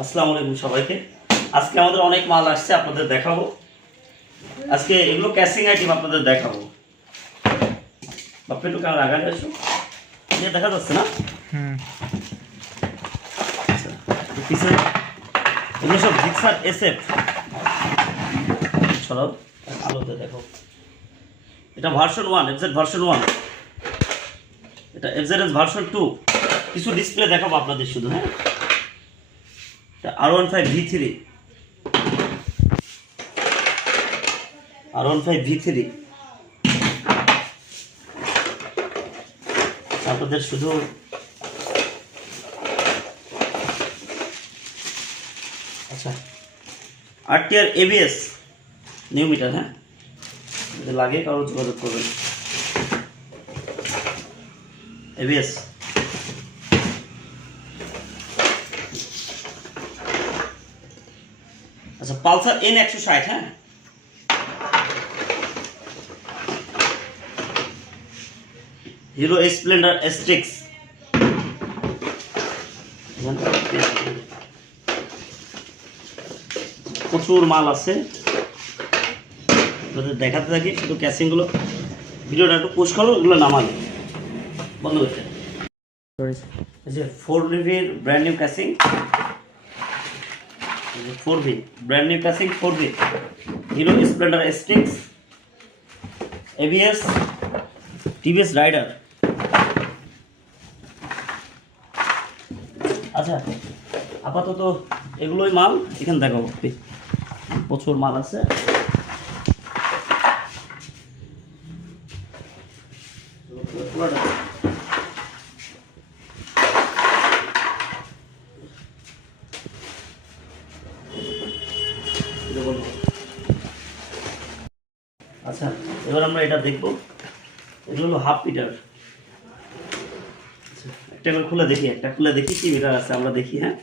আসসালামু আলাইকুম সবাইকে। আজকে আমাদের অনেক মাল আসছে, আপনাদের দেখাবো। আজকে এগুলো ক্যাসিং আইটেম আপনাদের দেখাবো। বাপ্পা একটু কেমন আগায় আসো, এটা দেখা যাচ্ছে না? আচ্ছা, পিছনে এগুলো সব জিক্সার এসএফ। চলো আলোতে দেখো, এটা ভার্সন 1, এফজেড ভার্সন 1, এটা এফজেডএস ভার্সন 2। কিছু ডিসপ্লে দেখাবো আপনাদের শুধু। হ্যাঁ, R15 V3, R15 V3 আপনাদের শুধু আচ্ছা RTR ABS নিউ মিটার। হ্যাঁ, যদি লাগে কারো যোগাযোগ করবেন। ABS আচ্ছা, পালসার N160। হ্যাঁ, হিরো স্প্লেন্ডার STX, প্রচুর মাল আছে, দেখাতে থাকি। শুধু ক্যাসিংগুলো ভিডিওটা একটু পুশ করো, এগুলো নামালে বন্ধ করতে। এই যে 4V brand new casing, 4V brand new casing, 4V Hero Splendor STX, ABS, TVS Raider. আচ্ছা, আপাতত এগুলোই মাল এখানে দেখাবো। প্রচুর মাল আছে। আচ্ছা, এবার আমরা এটা দেখবো। এগুলো হলো হাফ মিটার। একটা এবার খুলে দেখি, একটা খুলে দেখি কি মিটার আছে আমরা দেখি। হ্যাঁ,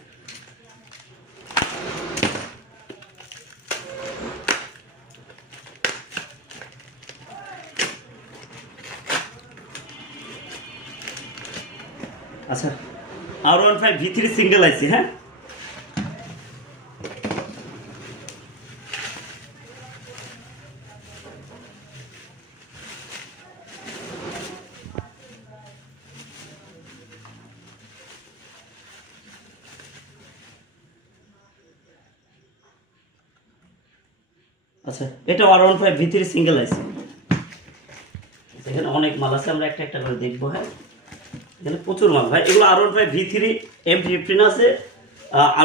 আচ্ছা, R15 V3 সিঙ্গেল আইসি। হ্যাঁ, আচ্ছা, এটা R15 V3 সিঙ্গেল আইসি। এখানে অনেক মাল আছে, আমরা একটা একটা করে দেখবো। হ্যাঁ, এখানে প্রচুর মাল ভাই। এগুলো R15 V3 M15 আছে,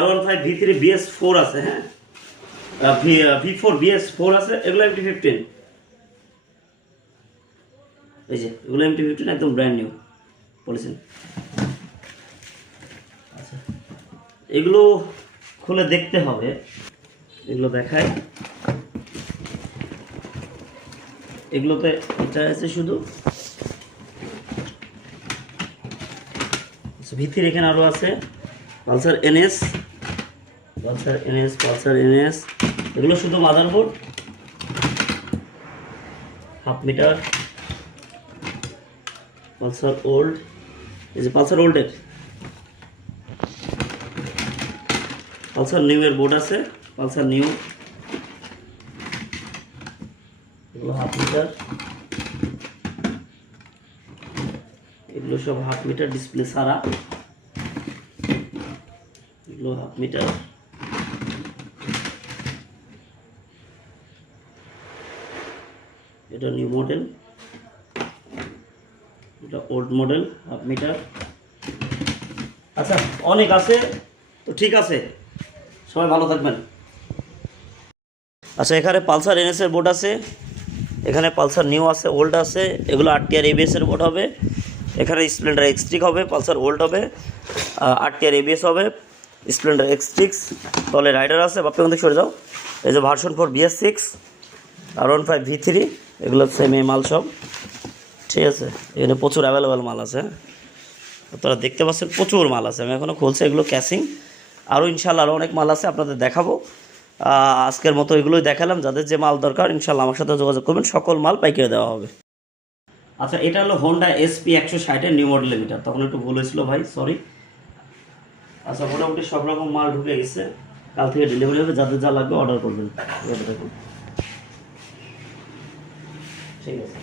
R15 V3 BS4 আছে। হ্যাঁ, V4 BS4 আছে, এগুলো MT15। এই যে এগুলো MT15 একদম ব্র্যান্ড নিউ বলেছেন। আচ্ছা, এগুলো খুলে দেখতে হবে, এগুলো দেখায়। এগুলোতে এটা আছে শুধু ভিতরে। এখানে আরও আছে পালসার NS, পালসার NS। এগুলো শুধু motherboard, half meter. Pulsar old, এই যে পালসার ওল্ডের, পালসার নিউ এর বোর্ড আছে, পালসার নিউ। এগুলো হাফ মিটার, এগুলো সব হাফ মিটার ডিসপ্লে সারা। এগুলো হাফ মিটার। এটা নিউ মডেল, এটা ওল্ড মডেল হাফ মিটার। আচ্ছা, অনেক আছে তো, ঠিক আছে, সবাই ভালো থাকবেন। আচ্ছা, এখানে পালসার NS এর বোর্ড আছে, এখানে পালসার নিউ আছে, ওল্ড আছে। এগুলো RTR ABS এর বোর্ড হবে। এখানে স্প্লেন্ডার X-Trix হবে, পালসার ওল্ড হবে, RTR ABS হবে, স্প্লেন্ডার X-Trix। তলে রাইডার আছে, বাপ্পা কিন্তু সরে যাও। এই যে ভার্সন 4 BS6, R15 V3, এগুলো সেম মাল সব। ঠিক আছে, এখানে প্রচুর অ্যাভেলেবেল মাল আছে। আপনারা দেখতে পাচ্ছেন প্রচুর মাল আছে, আমি এখনও খুলছি। এগুলো ক্যাসিং, আরও ইনশাল্লাহ আরও অনেক মাল আছে, আপনাদের দেখাবো। আজকের মতো এগুলোই দেখালাম। যাদের যে মাল দরকার ইনশাল্লাহ আমার সাথে যোগাযোগ করবেন, সকল মাল পাইকারি দেওয়া হবে। আচ্ছা, এটা হলো হোন্ডা SP 160 এর নিউ মডেলের মিটার। তখন একটু ভুল হয়েছিল ভাই, সরি। আচ্ছা, মোটামুটি সব রকম মাল ঢুকে গেছে, কাল থেকে ডেলিভারি হবে, যাদের যা লাগবে অর্ডার করবেন। ঠিক আছে,